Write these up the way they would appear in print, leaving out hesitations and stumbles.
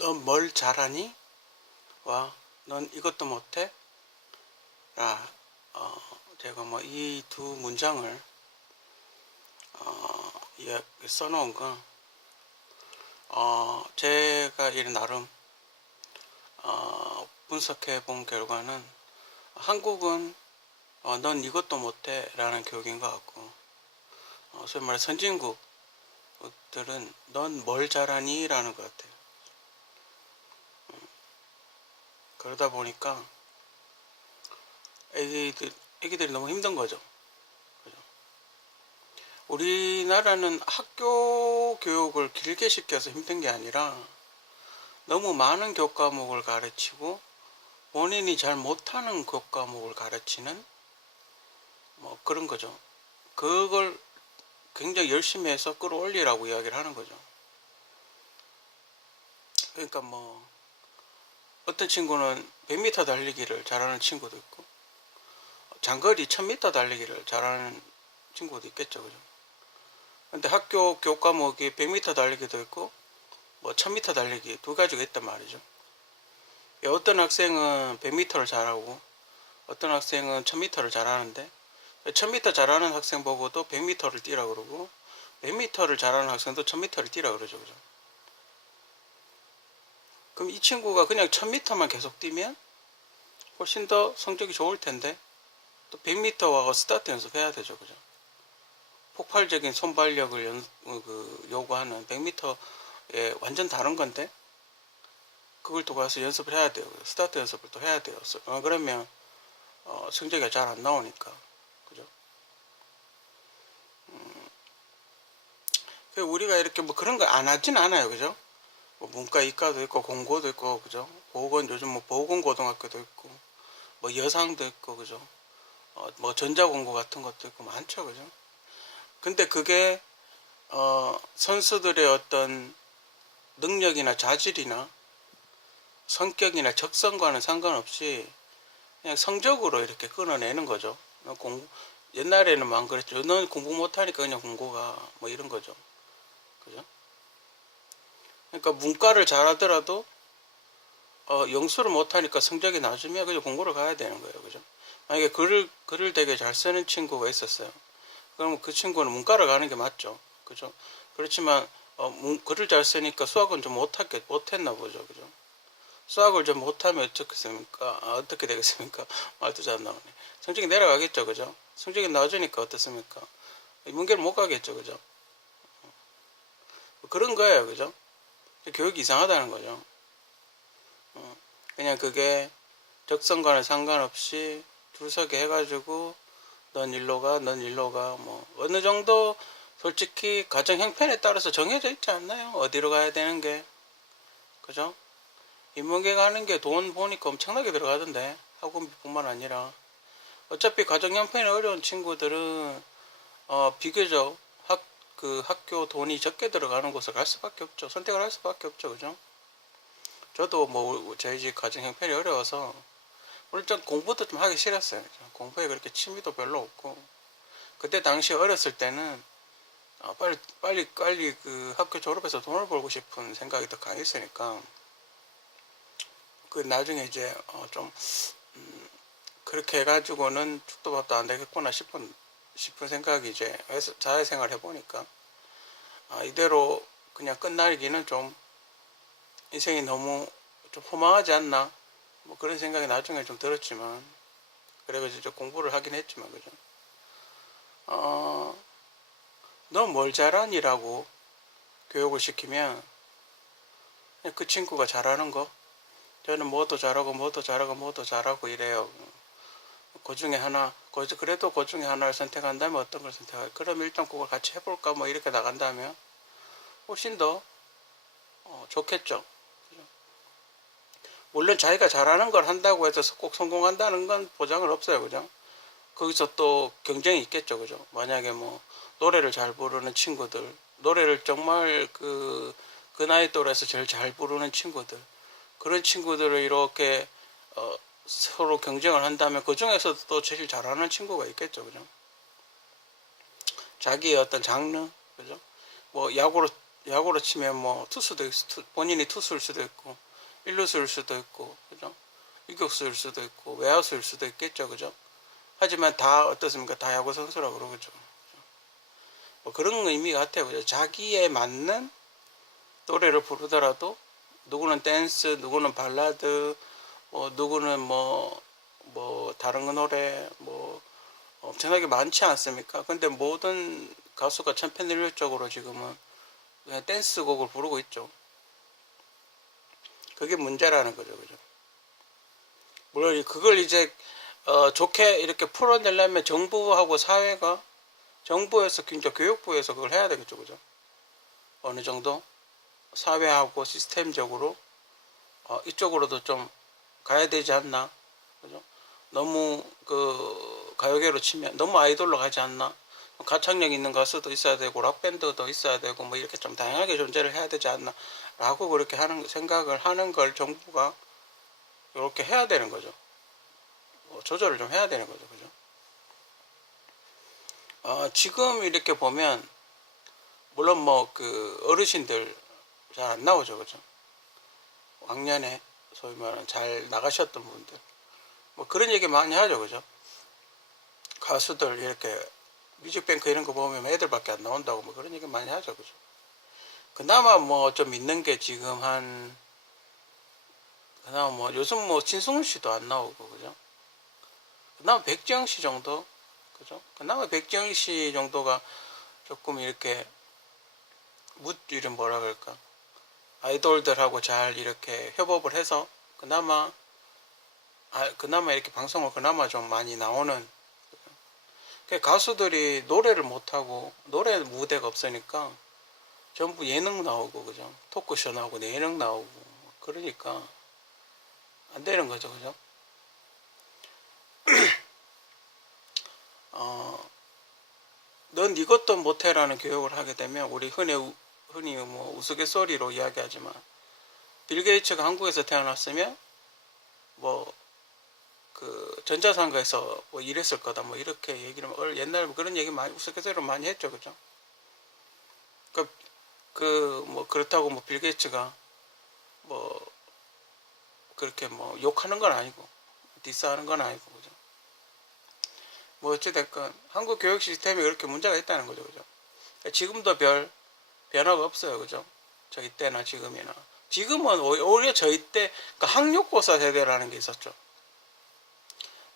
넌 뭘 잘하니? 와, 넌 이것도 못해? 라, 제가 뭐 이 두 문장을 써놓은 건 제가 이런 나름 분석해 본 결과는 한국은 넌 이것도 못해 라는 교육인 것 같고, 소위 말해 선진국들은 넌 뭘 잘하니? 라는 것 같아요. 그러다 보니까 애기들이 너무 힘든 거죠. 우리나라는 학교 교육을 길게 시켜서 힘든 게 아니라 너무 많은 교과목을 가르치고 본인이 잘 못하는 교과목을 가르치는 뭐 그런 거죠. 그걸 굉장히 열심히 해서 끌어올리라고 이야기를 하는 거죠. 그러니까 뭐 어떤 친구는 100m 달리기를 잘하는 친구도 있고 장거리 1000m 달리기를 잘하는 친구도 있겠죠. 그죠? 근데 학교 교과목이 100m 달리기도 있고 뭐 1000m 달리기 두 가지가 있단 말이죠. 어떤 학생은 100m를 잘하고 어떤 학생은 1000m를 잘하는데 1000m 잘하는 학생 보고도 100m를 뛰라 그러고 100m를 잘하는 학생도 1000m를 뛰라 그러죠. 그죠? 그럼 이 친구가 그냥 1000m만 계속 뛰면 훨씬 더 성적이 좋을 텐데 또 100m와 스타트 연습해야 되죠. 그죠? 폭발적인 손발력을 요구하는 100m에 완전 다른 건데 그걸 또 가서 연습을 해야 돼요. 스타트 연습을 또 해야 돼요. 그러면 성적이 잘 안 나오니까. 그죠? 우리가 이렇게 뭐 그런 거 안 하진 않아요. 그죠? 뭐 문과, 이과도 있고 공고도 있고 그죠? 요즘 뭐 보건고등학교도 있고 뭐 여상도 있고 그죠? 뭐 전자공고 같은 것도 있고 많죠. 그죠? 근데 그게 선수들의 어떤 능력이나 자질이나 성격이나 적성과는 상관없이 그냥 성적으로 이렇게 끊어내는 거죠. 옛날에는 막 그랬죠. 넌 공부 못하니까 그냥 공고가 뭐 이런 거죠. 그죠? 그러니까 문과를 잘하더라도 영수를 못하니까 성적이 낮으면 그냥 공고를 가야 되는 거예요. 그죠? 만약에 글을 되게 잘 쓰는 친구가 있었어요. 그럼 그 친구는 문과를 가는 게 맞죠. 그죠? 그렇지만 글을 잘 쓰니까 수학은 좀 못했나 보죠. 그죠? 수학을 좀 못하면 어떻게 되겠습니까? 말도 잘 안 나오네. 성적이 내려가겠죠. 그죠? 성적이 낮으니까 어떻습니까? 문계를 못 가겠죠. 그죠? 그런 거예요. 그죠? 교육이 이상하다는 거죠. 그냥 그게 적성과는 상관없이 줄서게 해가지고 넌 일로 가, 넌 일로 가, 뭐 어느 정도 솔직히 가정 형편에 따라서 정해져 있지 않나요? 어디로 가야 되는 게. 그죠? 인문계 가는 게 돈 보니까 엄청나게 들어가던데. 학원비뿐만 아니라. 어차피 가정 형편이 어려운 친구들은 비교적 학교 돈이 적게 들어가는 곳을 갈 수밖에 없죠. 선택을 할 수밖에 없죠. 그죠? 저도 뭐 저희 집 가정 형편이 어려워서 물론 좀 공부도 좀 하기 싫었어요. 공부에 그렇게 취미도 별로 없고 그때 당시 어렸을 때는 빨리 그 학교 졸업해서 돈을 벌고 싶은 생각이 더 강했으니까 그 나중에 이제 좀 그렇게 해가지고는 죽도 밥도 안 되겠구나 싶은 생각이 이제 사회생활 해보니까 이대로 그냥 끝나기는 좀 인생이 너무 좀 허망하지 않나 뭐 그런 생각이 나중에 좀 들었지만 그래가지고 공부를 하긴 했지만 그죠. 너 뭘 잘하니라고 교육을 시키면 그 친구가 잘하는 거 저는 뭐도 잘하고 이래요. 그 중에 하나 그래도 그 중에 하나를 선택한다면 어떤 걸 선택할까? 그럼 일단 그걸 같이 해볼까 뭐 이렇게 나간다면 훨씬 더 좋겠죠. 물론 자기가 잘하는 걸 한다고 해서 꼭 성공한다는 건 보장은 없어요. 그죠? 거기서 또 경쟁이 있겠죠. 그죠? 만약에 뭐 노래를 잘 부르는 친구들 노래를 정말 그 나이 또래에서 제일 잘 부르는 친구들 그런 친구들을 이렇게 서로 경쟁을 한다면 그 중에서도 또 제일 잘하는 친구가 있겠죠. 그죠? 자기의 어떤 장르 그죠? 뭐 야구로 야구로 치면 뭐 투수도 본인이 투수일 수도 있고 일루수일 수도 있고 그죠? 유격수일 수도 있고 외야수일 수도 있겠죠, 그죠? 하지만 다 어떻습니까? 다 야구 선수라고 그러죠. 뭐 그런 의미 같아요. 그죠? 자기에 맞는 노래를 부르더라도 누구는 댄스, 누구는 발라드, 누구는 뭐 다른 노래 뭐 엄청나게 많지 않습니까? 근데 모든 가수가 천편일률적으로 지금은 그냥 댄스곡을 부르고 있죠. 그게 문제라는 거죠, 그죠? 물론 그걸 이제 좋게 이렇게 풀어내려면 정부하고 사회가 정부에서 이제 교육부에서 그걸 해야 되겠죠, 그죠? 어느 정도 사회하고 시스템적으로 이쪽으로도 좀 가야 되지 않나, 그죠? 너무 그 가요계로 치면 너무 아이돌로 가지 않나? 가창력 있는 가수도 있어야 되고 락 밴드도 있어야 되고 뭐 이렇게 좀 다양하게 존재를 해야 되지 않나? 라고 그렇게 하는 생각을 하는 걸 정부가 이렇게 해야 되는 거죠. 조절을 좀 해야 되는 거죠, 그죠? 지금 이렇게 보면 물론 뭐 그 어르신들 잘 안 나오죠, 그죠? 왕년에 소위 말하는 잘 나가셨던 분들 뭐 그런 얘기 많이 하죠, 그죠? 가수들 이렇게 뮤직뱅크 이런 거 보면 애들밖에 안 나온다고 뭐 그런 얘기 많이 하죠, 그죠? 그나마 뭐 좀 있는 게 지금 그나마 뭐 요즘 뭐 진승훈 씨도 안 나오고, 그죠? 그나마 백지영 씨 정도, 그죠? 그나마 백지영 씨 정도가 조금 이렇게 이런 뭐라 그럴까, 아이돌들하고 잘 이렇게 협업을 해서 그나마 이렇게 방송을 그나마 좀 많이 나오는. 가수들이 노래를 못하고 노래 무대가 없으니까 전부 예능 나오고, 그죠? 토크쇼 나오고 예능 나오고 그러니까 안 되는 거죠, 그죠? 넌 이것도 못해라는 교육을 하게 되면 우리 흔히 뭐 우스갯소리로 이야기하지만 빌 게이츠가 한국에서 태어났으면 뭐 그 전자상가에서 뭐 일했을 거다 뭐 이렇게 얘기를 옛날 그런 얘기 많이 우스갯소리로 많이 했죠, 그죠? 뭐 그렇다고 뭐 빌 게이츠가 뭐 그렇게 뭐 욕하는 건 아니고 디스하는 건 아니고, 그죠? 뭐 어찌됐건 한국 교육 시스템이 그렇게 문제가 있다는 거죠, 그죠? 지금도 별 변화가 없어요, 그죠? 저희 때나 지금이나. 지금은 오히려 저희 때 그 학력고사 세대라는 게 있었죠.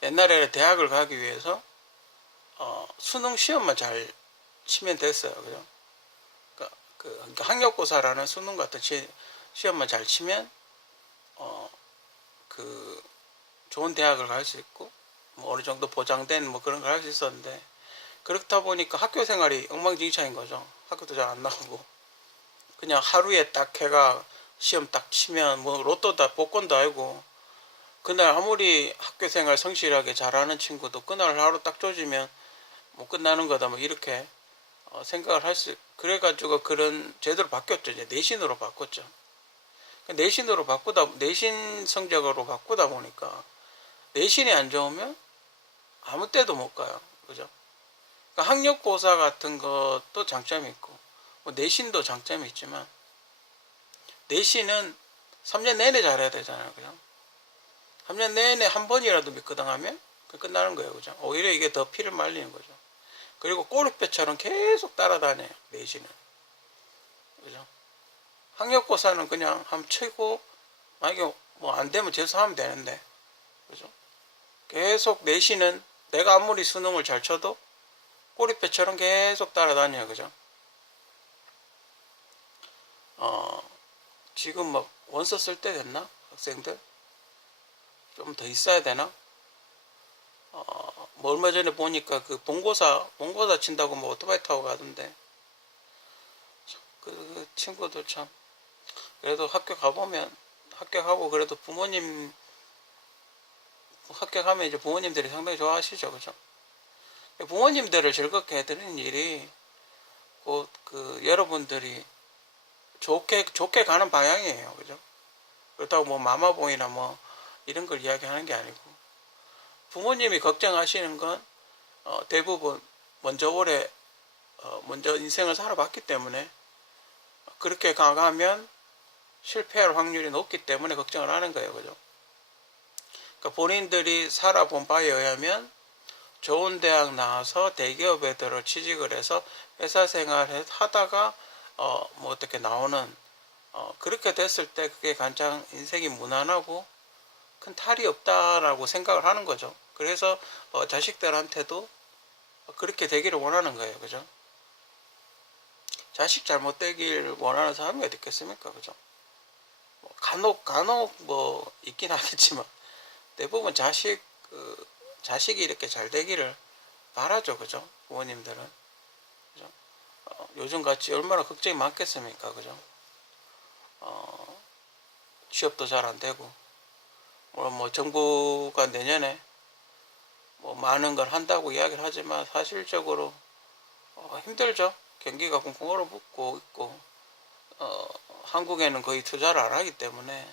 옛날에는 대학을 가기 위해서 수능 시험만 잘 치면 됐어요, 그죠? 그러니까 학력고사라는 수능 같은 시험만 잘 치면 그 좋은 대학을 갈 수 있고 뭐 어느 정도 보장된 뭐 그런 걸 할 수 있었는데, 그렇다 보니까 학교 생활이 엉망진창인 거죠. 학교도 잘 안 나오고 그냥 하루에 딱 해가 시험 딱 치면 뭐 로또다 복권도 아니고, 그날 아무리 학교 생활 성실하게 잘하는 친구도 그날 하루 딱 조지면 뭐 끝나는 거다 뭐 이렇게 생각을 그래가지고 그런 제도로 바뀌었죠. 이제 내신으로 바꿨죠. 내신 성적으로 바꾸다 보니까 내신이 안 좋으면 아무 때도 못 가요, 그죠? 그러니까 학력고사 같은 것도 장점이 있고 뭐 내신도 장점이 있지만 내신은 3년 내내 잘해야 되잖아요, 그죠? 3년 내내 한 번이라도 미끄덩하면 끝나는 거예요, 그죠? 오히려 이게 더 피를 말리는 거죠. 그리고 꼬리뼈처럼 계속 따라다녀요, 내신은, 그죠? 학력고사는 그냥 한번 치고 만약에 뭐 안 되면 재수하면 되는데, 그죠? 계속 내신은 내가 아무리 수능을 잘 쳐도 꼬리뼈처럼 계속 따라다녀요, 그죠? 지금 뭐 원서 쓸 때 됐나? 학생들? 좀 더 있어야 되나? 뭐 얼마 전에 보니까 그 본고사 친다고 뭐 오토바이 타고 가던데, 그 친구들 참 그래도 합격하고 그래도 합격하면 이제 부모님들이 상당히 좋아하시죠, 그죠? 부모님들을 즐겁게 해드리는 일이 곧 그 여러분들이 좋게 가는 방향이에요, 그죠? 그렇다고 뭐 마마보이나 뭐 이런 걸 이야기하는 게 아니고, 부모님이 걱정하시는 건 대부분 먼저 인생을 살아봤기 때문에 그렇게 가면 실패할 확률이 높기 때문에 걱정을 하는 거예요. 그죠? 그러니까 본인들이 살아본 바에 의하면 좋은 대학 나와서 대기업에 들어 취직을 해서 회사 생활을 하다가 뭐 어떻게 나오는 그렇게 됐을 때 그게 가장 인생이 무난하고 큰 탈이 없다라고 생각을 하는 거죠. 그래서 자식들한테도 그렇게 되기를 원하는 거예요. 그죠? 자식 잘못되길 원하는 사람이 어디 있겠습니까? 그죠? 간혹 뭐 있긴 하겠지만 대부분 자식이 이렇게 잘 되기를 바라죠. 그죠? 부모님들은. 그죠? 요즘 같이 얼마나 걱정이 많겠습니까? 그죠? 취업도 잘 안 되고, 물론 뭐 정부가 내년에 뭐 많은 걸 한다고 이야기를 하지만 사실적으로 힘들죠. 경기가 쿵쿵 얼어붙고 있고, 한국에는 거의 투자를 안 하기 때문에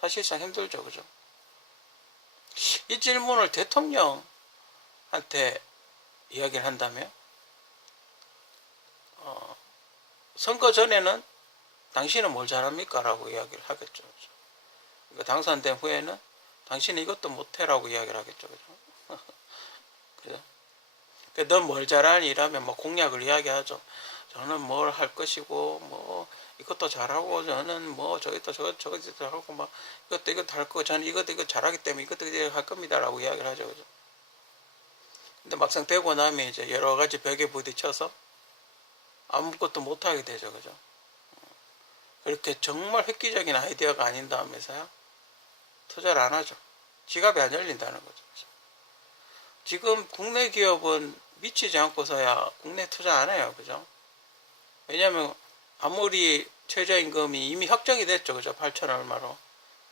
사실상 힘들죠. 그죠? 이 질문을 대통령한테 이야기를 한다면, 선거 전에는 당신은 뭘 잘합니까? 라고 이야기를 하겠죠. 그러니까 당선된 후에는 당신은 이것도 못해라고 이야기를 하겠죠. 그죠? 그죠? 넌 뭘 잘하니? 이라면 뭐 공약을 이야기하죠. 저는 뭘 할 것이고, 뭐, 이것도 잘하고, 저는 뭐, 저것도 하고, 막, 이것도 할 거, 저는 이거 잘하기 때문에 이것도 할 겁니다. 라고 이야기를 하죠. 그죠? 근데 막상 되고 나면 이제 여러 가지 벽에 부딪혀서 아무것도 못하게 되죠. 그죠? 그렇게 정말 획기적인 아이디어가 아닌 다음에서야 투자를 안 하죠. 지갑이 안 열린다는 거죠. 지금 국내 기업은 미치지 않고서야 국내 투자 안 해요. 그죠? 왜냐면 아무리 최저임금이 이미 확정이 됐죠. 그죠? 8천 얼마로.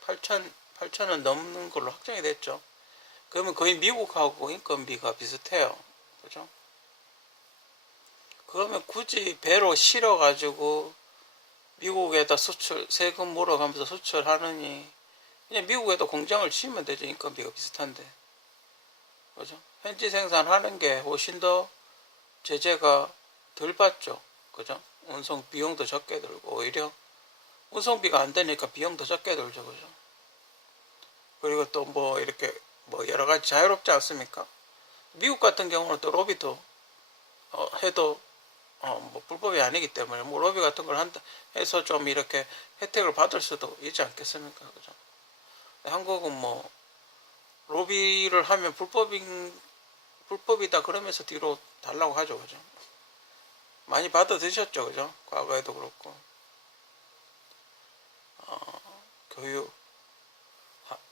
8천은 넘는 걸로 확정이 됐죠. 그러면 거의 미국하고 인건비가 비슷해요. 그죠? 그러면 굳이 배로 실어가지고 미국에다 세금 물어가면서 수출하느니 그냥 미국에도 공장을 지으면 되죠. 인건비가 비슷한데. 그죠? 현지 생산하는 게 훨씬 더 제재가 덜 받죠. 그죠? 운송 비용도 적게 들고, 오히려 운송비가 안 되니까 비용도 적게 들죠. 그죠? 그리고 또 뭐 이렇게 뭐 여러 가지 자유롭지 않습니까? 미국 같은 경우는 또 로비도 해도 뭐 불법이 아니기 때문에 뭐 로비 같은 걸 해서 좀 이렇게 혜택을 받을 수도 있지 않겠습니까? 그죠? 한국은 뭐 로비를 하면 불법이다 그러면서 뒤로 달라고 하죠. 그죠? 많이 받아 드셨죠. 그죠? 과거에도 그렇고. 교육.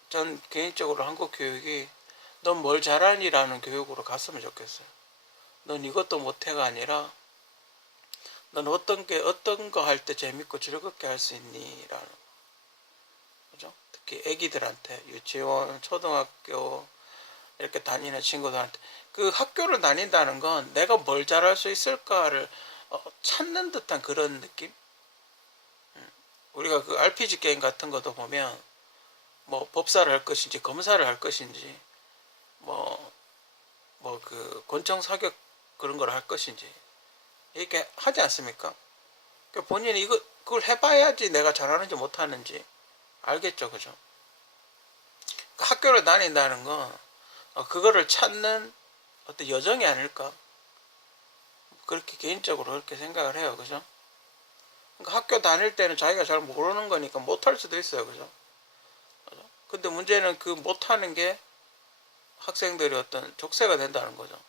전 개인적으로 한국 교육이 넌 뭘 잘하니라는 교육으로 갔으면 좋겠어요. 넌 이것도 못해가 아니라 넌 어떤 거 할 때 재밌고 즐겁게 할 수 있니? 라는. 그죠? 특히 애기들한테, 유치원, 초등학교, 이렇게 다니는 친구들한테. 그 학교를 다닌다는 건 내가 뭘 잘할 수 있을까를 찾는 듯한 그런 느낌? 우리가 그 RPG 게임 같은 것도 보면, 뭐, 법사를 할 것인지, 검사를 할 것인지, 그, 권총 사격 그런 걸 할 것인지, 이렇게 하지 않습니까? 그러니까 본인이 그걸 해봐야지 내가 잘하는지 못하는지 알겠죠. 그죠? 그러니까 학교를 다닌다는 건 그거를 찾는 어떤 여정이 아닐까? 그렇게 개인적으로 그렇게 생각을 해요. 그죠? 그러니까 학교 다닐 때는 자기가 잘 모르는 거니까 못할 수도 있어요. 그죠? 근데 문제는 그 못하는 게 학생들이 어떤 족쇄가 된다는 거죠.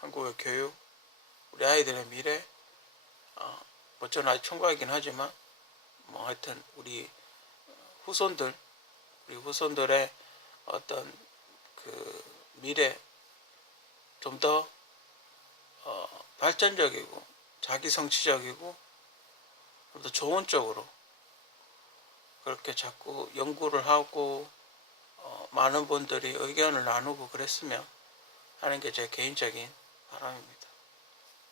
한국의 교육, 우리 아이들의 미래, 뭐 저는 아직 총각이긴 하지만 뭐 하여튼 우리 후손들의 어떤 그 미래 좀 더 발전적이고 자기 성취적이고 좀 더 좋은 쪽으로 그렇게 자꾸 연구를 하고 많은 분들이 의견을 나누고 그랬으면 하는 게 제 개인적인 바람입니다.